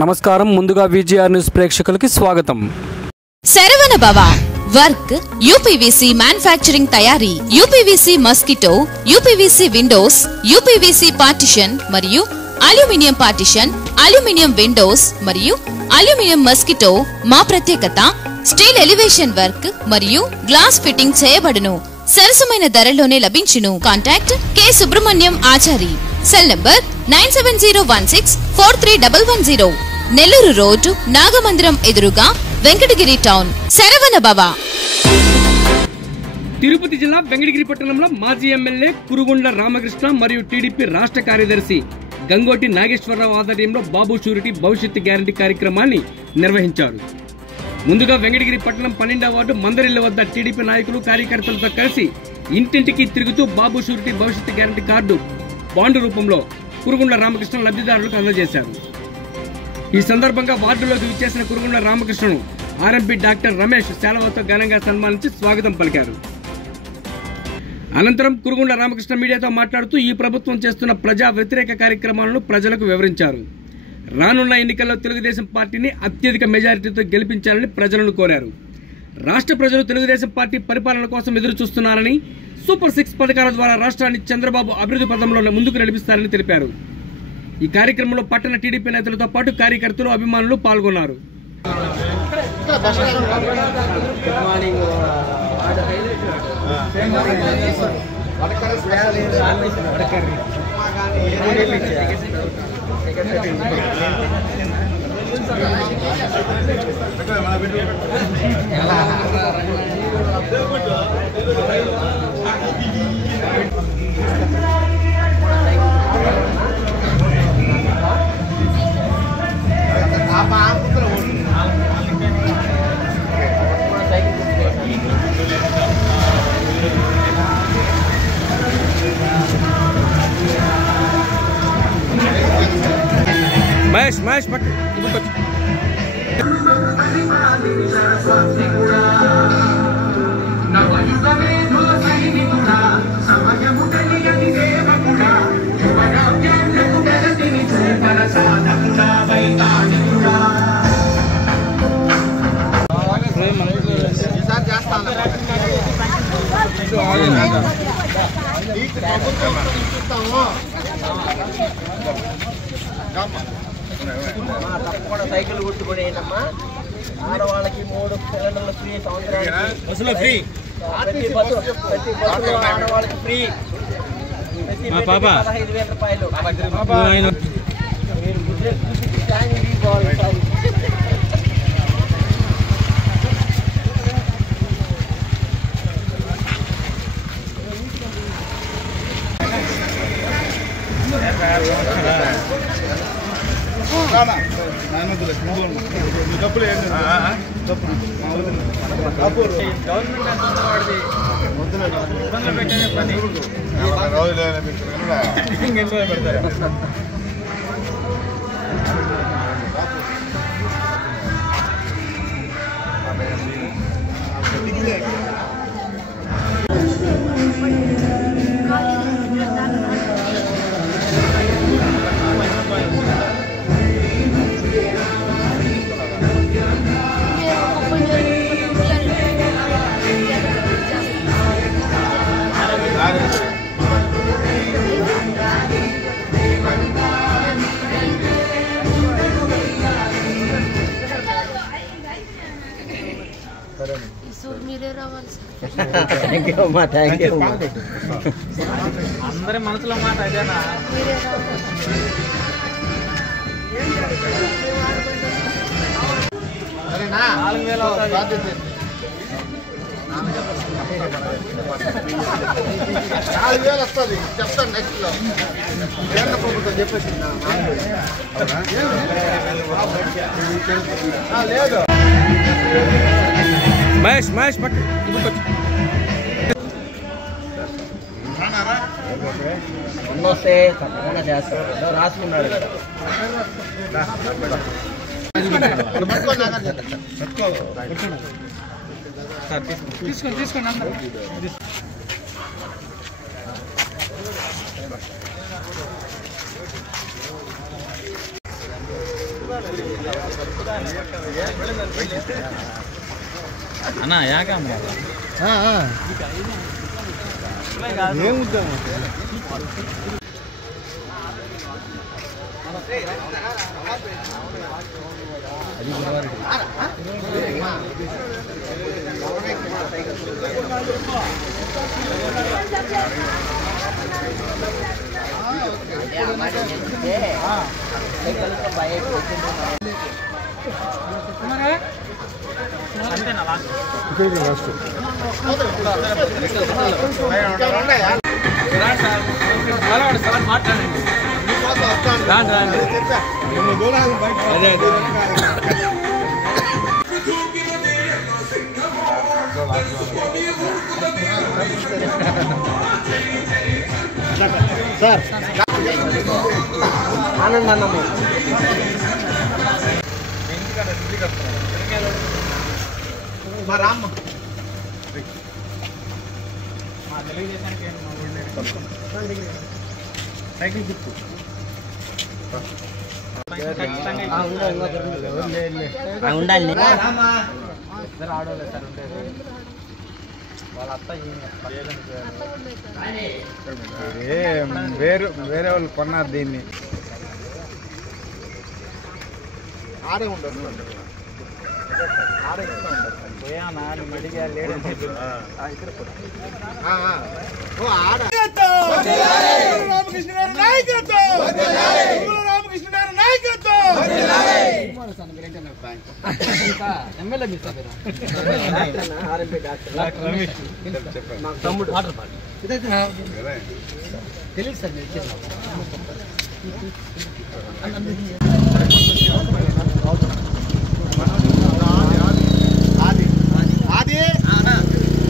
నమస్కారం. ముందుగా VGR news ప్రేక్షకులకి స్వాగతం. శరవణ భవ వర్క్ యూపీవీసీ మ్యానుఫ్యాక్చరింగ్ తయారీ, UPVC mosquito, UPVC Windows, UPVC partition మరియు అల్యూమినియం పార్టిషన్, అల్యూమినియం విండోస్ మరియు అల్యూమినియం మస్కిటో. మా ప్రత్యేకత స్టీల్ ఎలివేషన్ వర్క్ మరియు గ్లాస్ ఫిట్టింగ్ చేయబడును. సరసమైన ధరలోనే లభించును. Contact K Subrahmanyam Achari. Cell number 9701643110. Nellore road, Nagamandiram ఎదురుగా, వెంకటగిరి టౌన్. శరవణ భవ. తిరుపతి జిల్లా వెంకటగిరి పట్టణంలో మాజీ ఎమ్మెల్యే కురుగుండ్ల రామకృష్ణ మరియు టీడీపీ రాష్ట్ర కార్యదర్శి గంగోటి నాగేశ్వరరావు ఆధ్వర్యంలో బాబు షూరిటీ భవిష్యత్తు గ్యారంటీ కార్యక్రమాన్ని నిర్వహించారు. ముందుగా వెంకటగిరి పట్టణం 12వ వార్డు మందరిల్లు వద్ద టీడీపీ నాయకులు కార్యకర్తలతో కలిసి ఇంటింటికి తిరుగుతూ బాబు షూరిటీ భవిష్యత్తు గ్యారంటీ కార్డు బాండు రూపంలో కురుగుండ్ల రామకృష్ణ లబ్ధిదారులకు అందజేశారు. ఈ సందర్భంగా వార్డులోకి విచ్చేసిన కురుగుండ్ల రామకృష్ణను ఆర్ఎంపీ డాక్టర్ రమేష్ శాలువాతో ఘనంగా సన్మానించి స్వాగతం పలికారు. అనంతరం కురుగుండ్ల రామకృష్ణ మీడియాతో మాట్లాడుతూ ఈ ప్రభుత్వం చేస్తున్న ప్రజా వ్యతిరేక కార్యక్రమాలను ప్రజలకు వివరించారు. రానున్న ఎన్నికల్లో తెలుగుదేశం పార్టీని అత్యధిక మెజారిటీతో గెలిపించాలని ప్రజలను కోరారు. రాష్ట్ర ప్రజలు తెలుగుదేశం పార్టీ పరిపాలన కోసం ఎదురు చూస్తున్నారని, సూపర్ 6 పథకాల ద్వారా రాష్ట్రాన్ని చంద్రబాబు అభివృద్ధి పథంలో ముందుకు నడిపిస్తారని తెలిపారు. ఈ కార్యక్రమంలో పట్టణ టీడీపీ నేతలతో పాటు కార్యకర్తలు, అభిమానులు పాల్గొన్నారు. మహేష్ పట్టు తప్పకుండా సైకిల్ కొట్టుకునేనమ్మా. ఆడవాళ్ళకి 3 సిలిండర్లు ఫ్రీ, సంవత్సరానికి ఫ్రీ, ప్రతి బస్సు ఆడవాళ్ళకి ఫ్రీ, ప్రతి 15,000 రూపాయలు. మీరు గుజరాత్ అందరి మనసులో మాట అదేనా? సరేనా? 4,000 అవుతుంది. 4,000 వస్తుంది. చెప్తాను నెక్స్ట్ లో. కేంద్ర ప్రభుత్వం చెప్పేసింది. లేదు మహేష్ పట్టు వస్తే తప్పకుండా చేస్తారు. రాసుకున్నాడు కదా. తీసుకోండి. అన్నా యాకమ్మ ఏముంటాము సార్ ఆనందన్నము మా రామ్మ సైకిల్ గుర్తు ఉండాలి ఆడోలే సార్ ఉండేది వాళ్ళ అత్త వేరే వాళ్ళు కొన్నారు దీన్ని ఆడే ఉండదు ఆడే ఇస్తూ ఉండదు పోయా మడిగా లేడీ రామకృష్ణ గారి నాయకత్వం రామకృష్ణ గారి నాయకత్వం ఎమ్మెల్యే మిస్ తమ్ముడు తెలియదు సార్ అది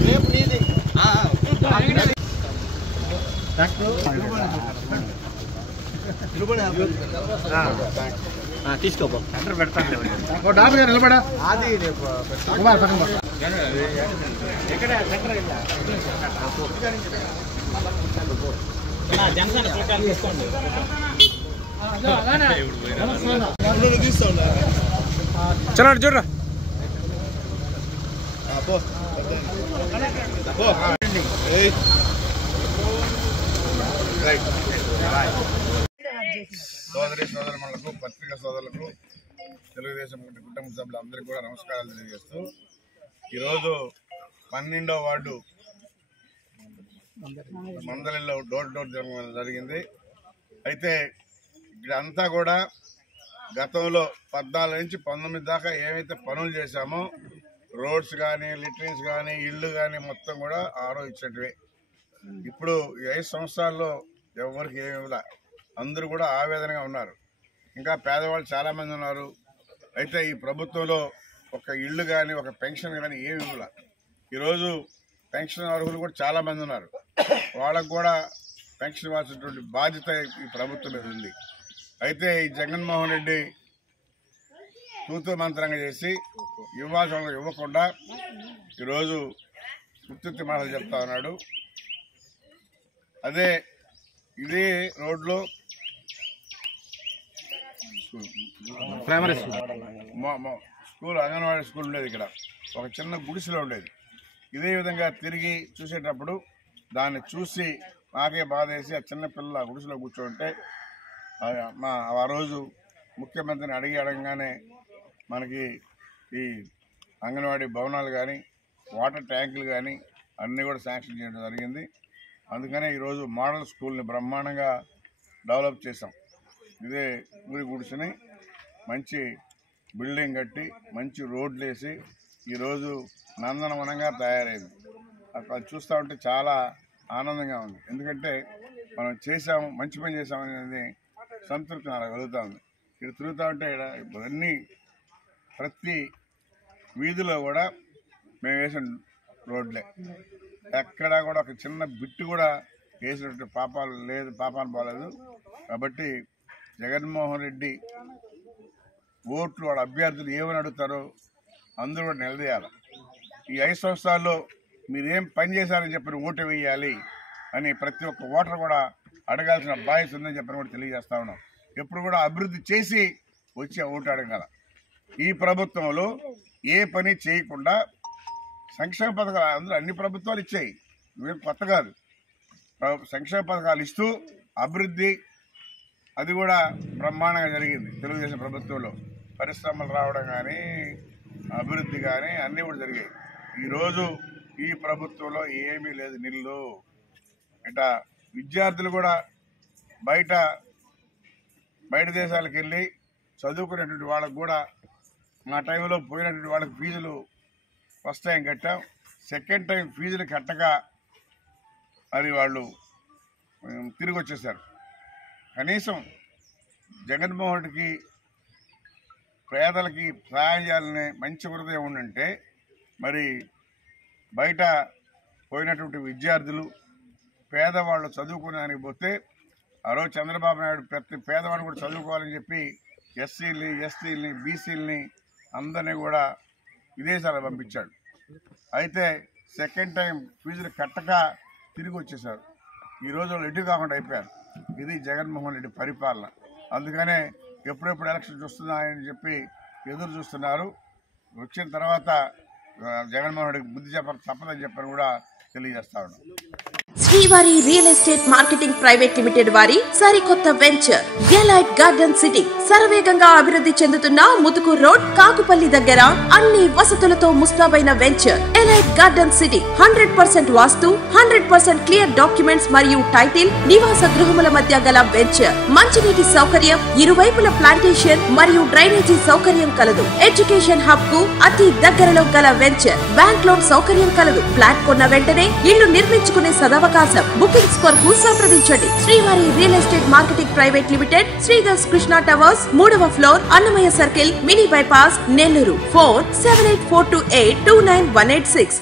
రేపు నీది తీసుకోపో సెంటర్ పెడతాను డాక్టర్ గారు నిలబడా అది చలో చూడరా సోదరి సోదరులకు పత్రికా సోదరులకు తెలుగుదేశం కుటుంబ సభ్యులందరికీ కూడా నమస్కారాలు తెలియజేస్తూ ఈరోజు 12వ వార్డు మందలిలో డోర్ టు డోర్ జరిగింది. అయితే ఇక్కడంతా కూడా గతంలో 14 నుంచి 19 దాకా ఏమైతే పనులు చేశామో రోడ్స్ కానీ లిటరీన్స్ కానీ ఇళ్ళు కానీ మొత్తం కూడా ఆరోగించేటివే. ఇప్పుడు 5 సంవత్సరాల్లో ఎవరికి ఏమి అందరూ కూడా ఆవేదనగా ఉన్నారు. ఇంకా పేదవాళ్ళు చాలామంది ఉన్నారు. అయితే ఈ ప్రభుత్వంలో ఒక ఇళ్ళు కానీ ఒక పెన్షన్ కానీ ఏమి ఇవ్వాల. ఈరోజు పెన్షన్ అర్హులు కూడా చాలామంది ఉన్నారు. వాళ్ళకు కూడా పెన్షన్ ఇవ్వాల్సినటువంటి బాధ్యత ఈ ప్రభుత్వం మీద ఉంది. అయితే ఈ జగన్మోహన్ రెడ్డి తూతూ మంత్రంగా చేసి ఇవ్వాల్సిన ఇవ్వకుండా ఈరోజు ఉత్తుత్తి మాటలు చెప్తా ఉన్నాడు. అదే ఇదే రోడ్లో ప్రైమరీ స్కూల్ అంగన్వాడీ స్కూల్ ఉండేది. ఇక్కడ ఒక చిన్న గుడిసెలో ఉండేది. ఇదే విధంగా తిరిగి చూసేటప్పుడు దాన్ని చూసి నాకే బాధ వేసి ఆ చిన్నపిల్లల గుడిసెలో కూర్చోంటే ఆ రోజు ముఖ్యమంత్రిని అడగగానే మనకి ఈ అంగన్వాడీ భవనాలు కానీ వాటర్ ట్యాంకులు కానీ అన్నీ కూడా శాంక్షన్ చేయడం జరిగింది. అందుకనే ఈరోజు మోడల్ స్కూల్ని బ్రహ్మాండంగా డెవలప్ చేసాం. ఇదే ఊరి గుడిసెని మంచి బిల్డింగ్ కట్టి మంచి రోడ్లు వేసి ఈరోజు నందనవనంగా తయారైంది. అది చూస్తూ ఉంటే చాలా ఆనందంగా ఉంది. ఎందుకంటే మనం చేసాము, మంచి పని చేసామనేది సంతృప్తి నాకు కలుగుతూ ఉంది. ఇక్కడ తిరుగుతూ ఉంటే ఇక్కడ అన్నీ ప్రతి వీధిలో కూడా మేము వేసిన రోడ్లే. ఎక్కడా కూడా ఒక చిన్న బిట్టు కూడా వేసినట్టు పాపాలు పోలేదు. కాబట్టి జగన్మోహన్ రెడ్డి ఓట్లు వాళ్ళ అభ్యర్థులు ఏమని అడుగుతారో అందరూ కూడా నిలదీయాలి. ఈ 5 సంవత్సరాల్లో మీరేం పని చేశారని చెప్పి ఓటు వేయాలి అని ప్రతి ఒక్క ఓటర్ కూడా అడగాల్సిన బాధ్యత ఉందని చెప్పని కూడా తెలియజేస్తా ఉన్నాం. ఎప్పుడు కూడా అభివృద్ధి చేసి వచ్చి ఓటు అడగల. ఈ ప్రభుత్వంలో ఏ పని చేయకుండా సంక్షేమ పథకాలు అందరూ అన్ని ప్రభుత్వాలు ఇచ్చాయి, ఇవేం కొత్త కాదు. సంక్షేమ పథకాలు ఇస్తూ అభివృద్ధి అది కూడా బ్రహ్మాండంగా జరిగింది తెలుగుదేశం ప్రభుత్వంలో. పరిశ్రమలు రావడం కానీ అభివృద్ధి కానీ అన్నీ కూడా జరిగాయి. ఈరోజు ఈ ప్రభుత్వంలో ఏమీ లేదు, నిల్లు. ఇట్లా విద్యార్థులు కూడా బయట దేశాలకు వెళ్ళి చదువుకునేటువంటి వాళ్ళకు కూడా మా టైంలో పోయినటువంటి వాళ్ళకి ఫీజులు ఫస్ట్ టైం కట్టాం, సెకండ్ టైం ఫీజులు కట్టక అది వాళ్ళు తిరిగి వచ్చేసారు. కనీసం జగన్మోహన్ రెడ్డికి పేదలకి సహాయం చేయాలనే మంచి హృదయం ఉండంటే మరి బయట పోయినటువంటి విద్యార్థులు పేదవాళ్ళు చదువుకునేదానికి పోతే ఆ రోజు చంద్రబాబు నాయుడు ప్రతి పేదవాడిని కూడా చదువుకోవాలని చెప్పి ఎస్సీలని ఎస్టీలని బీసీలని అందరినీ కూడా విదేశాలకు పంపించాడు. అయితే సెకండ్ టైం ఫీజులు కట్టక తిరిగి వచ్చేసారు. ఈరోజు వాళ్ళు ఎటు కాకుండా అయిపోయారు. ఇది జగన్మోహన్ రెడ్డి పరిపాలన. అందుకనే ఎప్పుడెప్పుడు ఎలక్షన్స్ వస్తున్నాయని చెప్పి ఎదురు చూస్తున్నారు. వచ్చిన తర్వాత జగన్మోహన్ రెడ్డికి బుద్ధి తప్పదని చెప్పని కూడా తెలియజేస్తా ఉన్నాం. శ్రీవారి real estate marketing private limited వారి సరికొత్త వెంచర్ ఎలైట్ గార్డెన్ సిటీ శరవేగంగా అభివృద్ధి చెందుతున్న ముతుకూరు రోడ్ కాకుపల్లి దగ్గర అన్ని వసతులతో ముస్తాబైన వెంచర్ ఎలైట్ గార్డెన్ సిటీ 100% వాస్తు 100% క్లియర్ డాక్యుమెంట్స్ మరియు టైటిల్ నివాస గృహముల మధ్య గల వెంచర్. మంచినీటి సౌకర్యం, ఇరువైపుల ప్లాంటేషన్ మరియు డ్రైనేజీ సౌకర్యం కలదు. ఎడ్యుకేషన్ హబ్ కు అతి దగ్గరలో గల వెంచర్. బ్యాంక్ లోన్ సౌకర్యం కలదు. ఫ్లాట్ కొన్న వెంటనే ఇల్లు నిర్మించుకునే సదవకాశం. బుకింగ్స్ కొరకు సంప్రదించండి. Srivari real estate marketing private limited, Sridhar's Krishna towers, 3వ floor, Annamayya circle, mini bypass, Nellore. 4784282986.